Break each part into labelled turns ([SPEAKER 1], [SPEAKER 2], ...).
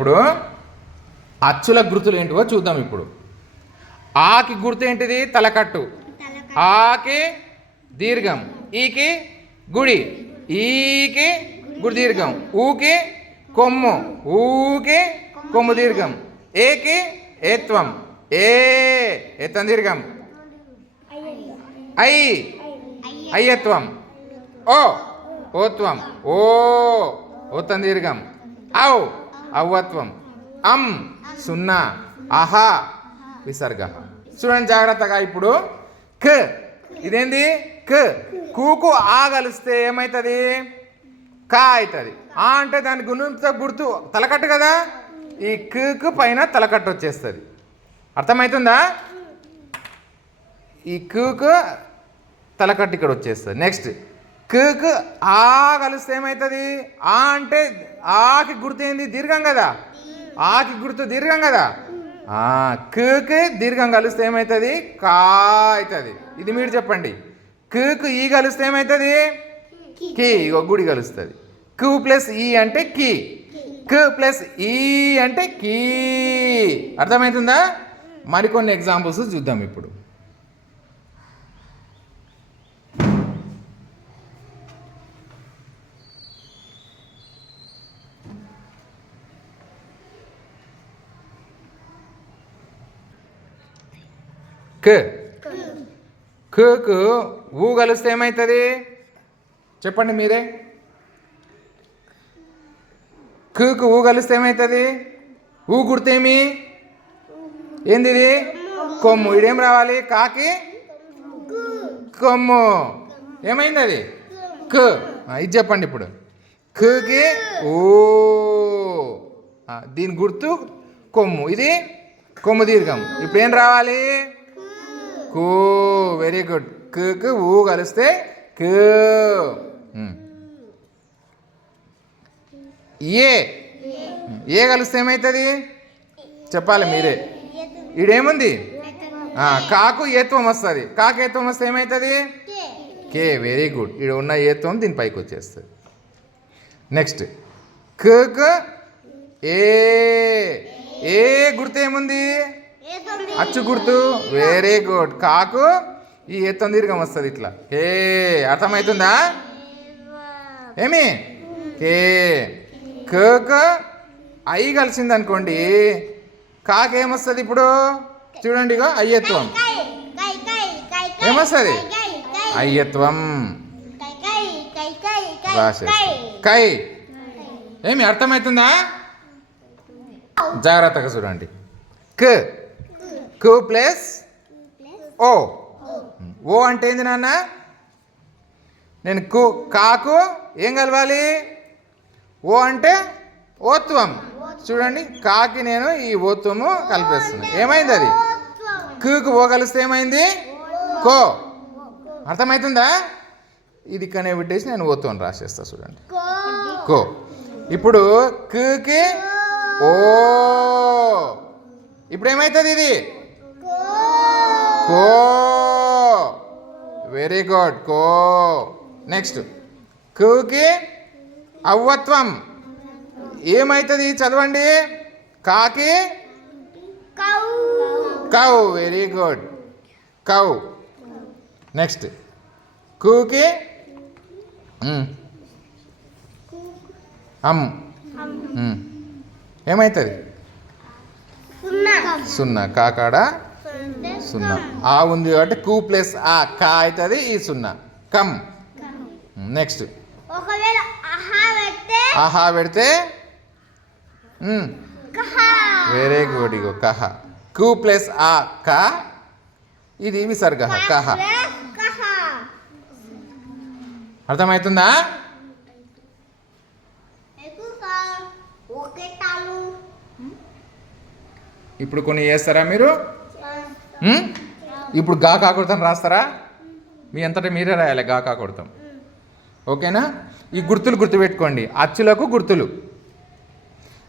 [SPEAKER 1] ఇప్పుడు అచ్చుల గుర్తులు ఏంటివో చూద్దాం ఇప్పుడు. ఆకి గుర్తు ఏంటిది? తలకట్టు. ఆకి దీర్ఘం. ఈకి గుడి. ఈకి గుడి దీర్ఘం. ఊకి కొమ్ము. ఊకి కొమ్ము దీర్ఘం. ఏకి ఏత్వం. ఏ ఎత్తం దీర్ఘం. ఐ అయ్యత్వం. ఓ ఓత్వం. ఓ ఓత్తం దీర్ఘం. ఔ అవ్వత్వం. అం సున్నా. అహ విసర్గ. చూడండి జాగ్రత్తగా ఇప్పుడు. క్. ఇదేంది? క్. కూకు ఆ కలిస్తే ఏమవుతుంది కా అవుతుంది ఆ అంటే దాని గుణంతో గుర్తు. తలకట్టు కదా? ఈ కుకు పైన తలకట్టు వచ్చేస్తుంది. అర్థమవుతుందా ఈ కుకు తలకట్టు ఇక్కడ వచ్చేస్తుంది. నెక్స్ట్. కుకు ఆ కలిస్తే ఏమవుతుంది ఆ అంటే ఆకి గుర్తు ఏంది? దీర్ఘం కదా. ఆకి గుర్తు దీర్ఘం కదా. ఆ కుకి దీర్ఘం కలిస్తే ఏమవుతుంది కా అవుతుంది ఇది మీరు చెప్పండి. కుకు ఈ కలిస్తే ఏమవుతుంది కీ. ఇగో గుడి కలుస్తుంది. కు ప్లస్ ఈ అంటే కీ. కు ప్లస్ ఈ అంటే కీ. అర్థమవుతుందా మరికొన్ని ఎగ్జాంపుల్స్ చూద్దాం ఇప్పుడు. క్. ఊ కలిస్తే ఏమవుతుంది చెప్పండి మీరే. కుకు ఊ కలిస్తే ఏమవుతుంది ఊ గుర్తేమి ఏంది ఇది కొమ్ము. ఇదేం రావాలి? కాకి? కొమ్ము. ఏమైంది అది కు ఇది చెప్పండి ఇప్పుడు. కుకి ఓ దీని గుర్తు కొమ్ము. ఇది కొమ్ము దీర్ఘం. ఇప్పుడు ఏం రావాలి? కూ. వెరీ గుడ్ కుకు ఊ కలిస్తే కు. Hmm. ఏ. ఏ కలిస్తే ఏమవుతుంది చెప్పాలి మీరే. ఈడేముంది? కాకు ఏత్వం వస్తుంది. కాకు ఏత్వం వస్తే ఏమవుతుంది కే. వెరీ గుడ్ ఈడ ఉన్న ఏత్వం దీని పైకి వచ్చేస్తుంది. నెక్స్ట్ కక్ ఏ. ఏ గుర్తు ఏముంది? అచ్చు గుర్తు. వెరీ గుడ్ కాకు ఈ ఎత్తం దీర్ఘం వస్తుంది ఇట్లా. ఏ అర్థమవుతుందా ఏమి? కే కక్ ఐ కలిసింది అనుకోండి కాకి ఏమొస్తుంది ఇప్పుడు? చూడండి ఇగో అయ్యత్వం. ఏమొస్తుంది? అయ్యత్వం. కై ఏమి అర్థమవుతుందా జాగ్రత్తగా చూడండి. క్. క్యూ ప్లస్ ఓ ఓ అంటే ఏంది నాన్న? నేను కు కాకు ఏం కలవాలి? ఓ అంటే ఓత్వం. చూడండి కాకి నేను ఈ ఓత్వము కలిపేస్తున్నాను ఏమైంది అది? కుకు ఓ కలిస్తే ఏమైంది? కో. అర్థమవుతుందా ఇది కనే పెట్టేసి నేను ఓత్వం రాసేస్తా చూడండి. కో. ఇప్పుడు క్యూకి ఓ ఇప్పుడు ఏమవుతుంది ఇది? కో. వెరీ గుడ్ కో. నెక్స్ట్ కుకి అవ్వత్వం. ఏమవుతుంది చదవండి? కాకి? కౌ. వెరీ గుడ్ కౌ. నెక్స్ట్ కూకి. అమ్. ఏమవుతుంది సున్నా. కాకాడ? సున్నా. ఆ ఉంది కాబట్టి కూ ప్లస్ ఆ కా అవుతుంది ఈ సున్నా. కమ్. నెక్స్ట్.
[SPEAKER 2] ఆహా పెడితే
[SPEAKER 1] వెరీ గుడ్ ఇగో కహ. కు ప్లస్ ఆ క ఇది విసర్గ కహ అర్థమవుతుందా? ఇప్పుడు కొన్ని చేస్తారా మీరు? ఇప్పుడు గా కాకూడతాం రాస్తారా? మీ అంతటా మీరే రాయాలి గా కాకూడతాం. ఓకేనా? ఈ గుర్తులు గుర్తుపెట్టుకోండి. అచ్చులకు గుర్తులు.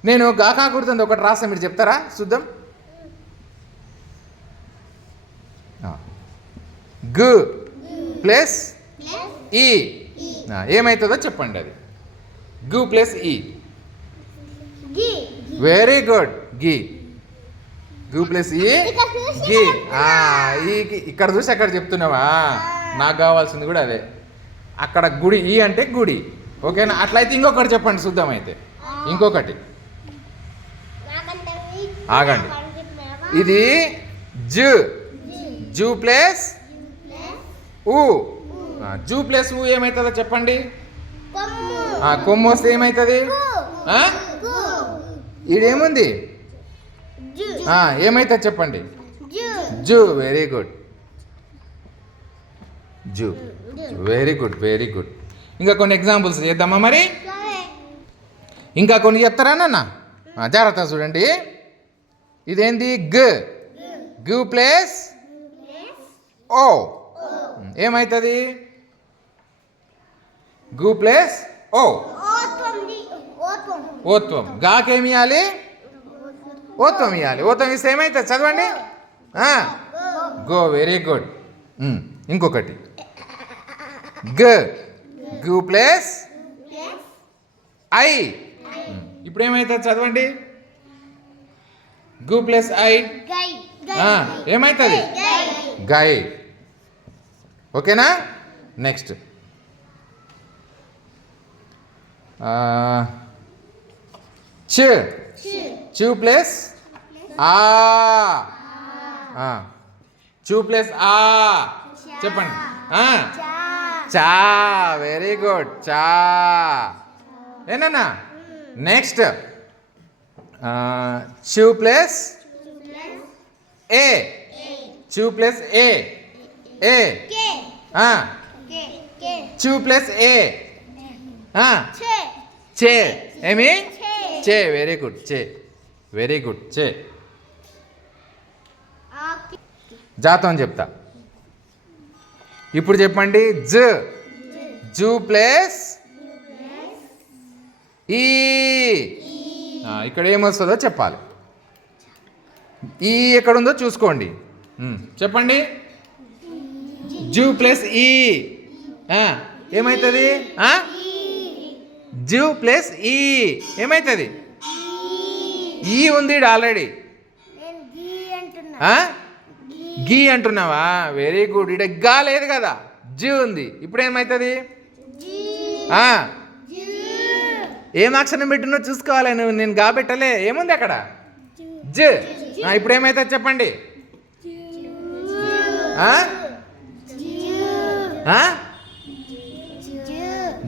[SPEAKER 1] నేను గా కాకూడతుంది ఒకటి రాస్తా మీరు చెప్తారా? చూద్దాం. గు ప్లస్ ఈ. ఏమవుతుందో చెప్పండి అది. గు ప్లస్ ఈ. Very good. గి. గు ప్లస్ ఈ
[SPEAKER 2] ఇక్కడ చూసి
[SPEAKER 1] గి ఇక్కడ అక్కడ చెప్తున్నావా? నాకు కావాల్సింది కూడా అదే. అక్కడ గుడి ఈ అంటే గుడి. ఓకేనా? అట్లయితే ఇంకొకటి చెప్పండి చూద్దాం అయితే. ఇంకొకటి. ఆగండి. ఇది జు. జూ. ప్లస్ ఊ. జూ ప్లస్ ఊ ఏమవుతుందో చెప్పండి.
[SPEAKER 2] కొమ్ము.
[SPEAKER 1] వస్తే ఏమవుతుంది ఈడేముంది? ఏమవుతుంది చెప్పండి?
[SPEAKER 2] జు.
[SPEAKER 1] వెరీ గుడ్ జూ. వెరీ గుడ్ వెరీ గుడ్ ఇంకా కొన్ని ఎగ్జాంపుల్స్ చేద్దామా మరి? ఇంకా కొన్ని చెప్తారా నాన్న? జాగ్రత్త చూడండి. ఇదేంది? గ్. గు ప్లేస్ ఓ. ఏమవుతుంది గు ప్లేస్ ఓ.
[SPEAKER 2] ఓత్వం ది
[SPEAKER 1] ఓతం ఇవ్వాలి ఓతం ఇస్తే ఏమవుతుంది చదవండి. గో వెరీ గుడ్. ఇంకొకటి. గ. గు ప్లేస్ ఐ. ఇప్పుడు ఏమవుతుంది చదవండి. గు ప్లస్ ఐ. ఏమవుతుంది
[SPEAKER 2] గై.
[SPEAKER 1] ఓకేనా? నెక్స్ట్. చ. చూ ప్లస్ ఆ. చూ ప్లస్ ఆ చెప్పండి.
[SPEAKER 2] చా
[SPEAKER 1] వెరీ గుడ్ చా ఏనన్నా నెక్స్ట్ చూ ప్లస్ ఏ చూ ప్లస్ ఏ ఏ చూ ప్లస్ ఏ చే ఏమి చే వెరీ గుడ్ చే వెరీ గుడ్ చే. జాతం చెప్తా. ఇప్పుడు చెప్పండి జ. జూ ప్లస్ ఈ. ఇక్కడ ఏమొస్తుందో చెప్పాలి. ఈ ఎక్కడ ఉందో చూసుకోండి చెప్పండి. జూ ప్లస్ ఈ. ఏమవుతుంది? జూ ప్లస్ ఈ. ఏమవుతుంది ఈ ఉంది ఆల్రెడీ
[SPEAKER 2] గీ
[SPEAKER 1] అంటున్నావా? వెరీ గుడ్ ఇక్కడ గా లేదు కదా. జీ ఉంది. ఇప్పుడు ఏమవుతుంది ఏం అక్షరం పెట్టినో చూసుకోవాలి నువ్వు. నేను గా పెట్టలే. ఏముంది అక్కడ? జ. ఇప్పుడు ఏమవుతుంది చెప్పండి?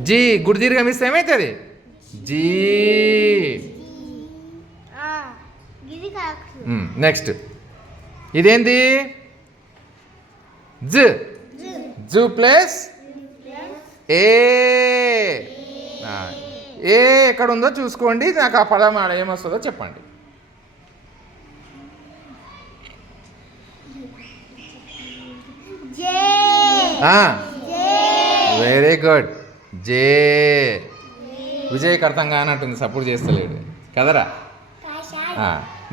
[SPEAKER 1] జీ. గుడి దీర్ఘం ఇస్తే ఏమవుతుంది జీ. నెక్స్ట్ ఇదేంది? జ. జూ. ప్లస్ ఏ. ఏ ఎక్కడ ఉందో చూసుకోండి నాకు ఆ పదం ఆడ ఏమొస్తుందో చెప్పండి. వెరీ గుడ్ జే. విజయ్ అర్థం కానట్టుంది సపోర్ట్ చేస్తలేడు. కదరా?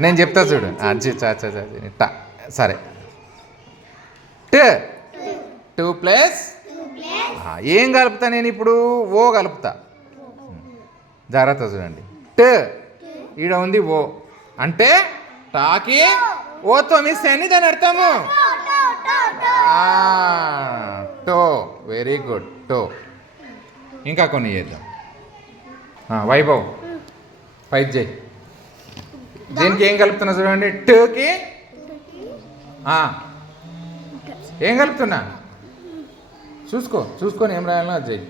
[SPEAKER 1] నేను చెప్తా చూడు. ఆ, చా, ట. సరే. ట. టూ ప్లస్. ఏం కలుపుతా నేను ఇప్పుడు? ఓ కలుపుతా. జాగ్రత్త చూడండి. ట. ఈడ ఉంది ఓ. అంటే టాకి ఓతో మిస్ అని దాని అర్థము టో వెరీ గుడ్ టో ఇంకా కొన్ని చేద్దాం. వైభవ్. ఫైట్ చేయి. దీనికి ఏం కలుపుతున్నా చూడండి? టోకి? ఏం కలుపుతున్నా? చూసుకో చూసుకొని ఏం రాయాలో అది చెయ్యి.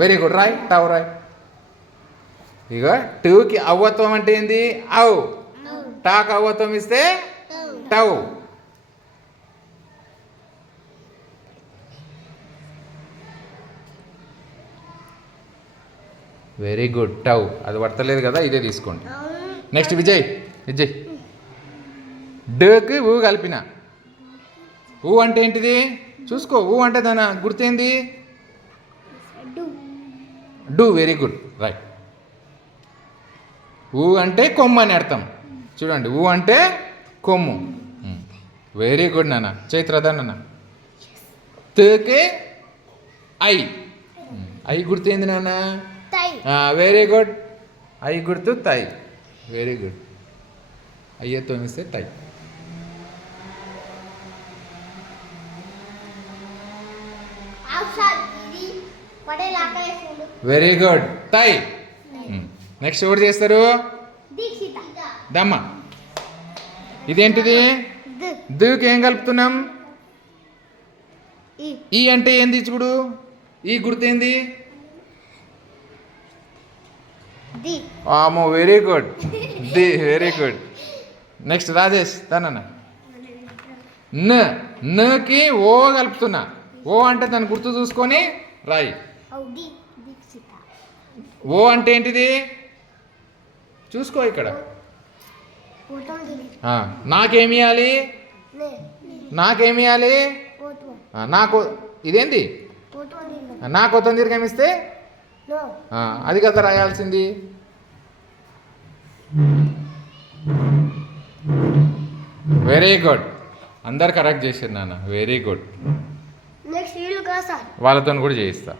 [SPEAKER 1] వెరీ గుడ్ రాయ్ టవ్ రాయ్. ఇక టూకి అవ్వత్వం అంటే ఏంది? అవ్. టాక్ అవ్వత్వం ఇస్తే టవ్. Very good. టవ్. అది పడతలేదు కదా ఇదే తీసుకోండి. నెక్స్ట్ విజయ్. విజయ్. డకి ఊ కలిపిన. ఊ అంటే ఏంటిది? చూసుకో ఊ అంటే దాని గుర్తేంది? డూ. Very good. రైట్. ఊ అంటే కొమ్ము అని అర్థం. చూడండి ఊ అంటే కొమ్ము. వెరీ గుడ్ నాన్న. చైత్రదా నాన్న? తేకే ఐ. ఐ గుర్తేంది నాన్న? వెరీ గుడ్ ఐ గుర్తు తై వెరీ గుడ్ అయ్యతో మిస్తే తై వెరీ గుడ్ తై నెక్స్ట్ ఎవరు చేస్తారు?
[SPEAKER 2] దీక్షిత
[SPEAKER 1] దమ్మ ఇదేంటిది?
[SPEAKER 2] ద.
[SPEAKER 1] దుకి ఏం కలుపుతున్నాం?
[SPEAKER 2] ఈ.
[SPEAKER 1] ఈ అంటే ఏంది చూడు? ఈ గుర్తేంది
[SPEAKER 2] ది.
[SPEAKER 1] ఆమో వెరీ గుడ్. ది వెరీ గుడ్. నెక్స్ట్ రాజేష్ తనన్న న నకి ఓ కలుపుతున్నా. ఓ అంటే దాని గుర్తు చూసుకొని రాయి. ఓ అంటే ఏంటిది? చూసుకో ఇక్కడ.
[SPEAKER 2] పోతం గిరి
[SPEAKER 1] ఆ, నాకేమి ఇవ్వాలి
[SPEAKER 2] నే
[SPEAKER 1] నాకేమి ఇవ్వాలి
[SPEAKER 2] పోతం
[SPEAKER 1] ఆ, నాకు ఇదేంటి నా కొత్త దీర్ఘం ఇస్తే అది కదా రాయాల్సింది. వెరీ గుడ్ అందరు కరెక్ట్ చేశారు నాన్న. వెరీ గుడ్ వాళ్ళతో కూడా చేయిస్తా.